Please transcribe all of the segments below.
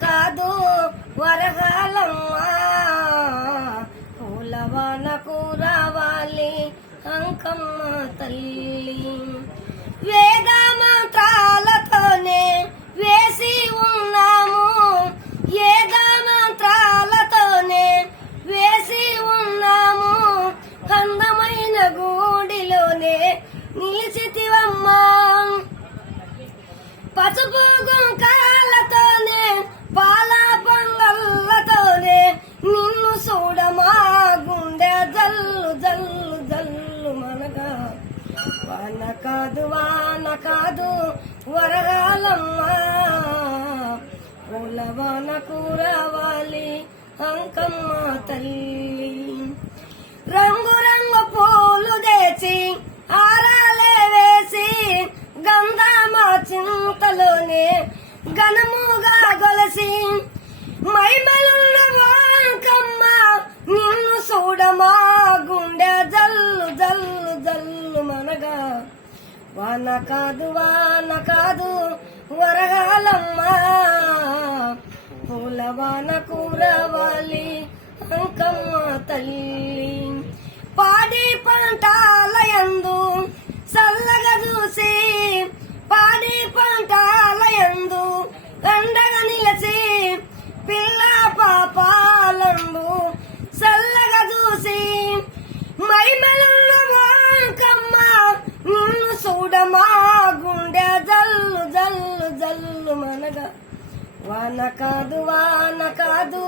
కాదు వరగాలమ్మ పూలవానకు రావాలి అంకమ్మ తల్లి. వాన కాదు వాన కాదు వరగాలమ్మ. పూల వాన కూరవాలి అంకమ్మ తల్లి. రంగు రంగు పూలు తెచ్చి ఆరాలే వేసి గంధమ చింతలోనే ఘనముగా గొలసి మైమలున్న వాంకమ్మ నిన్ను చూడమా? వాన కాదు వాన కాదు వరగాలమ్మ. పూల వాన కూరవాలి అంకమ్మ తల్లి. జల్లు మనగా. వాన కాదు వాన కాదు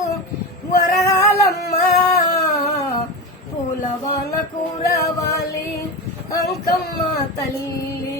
వరగాలమ్మ పూల వాన కూరవాలి అంకమ్మ తల్లి.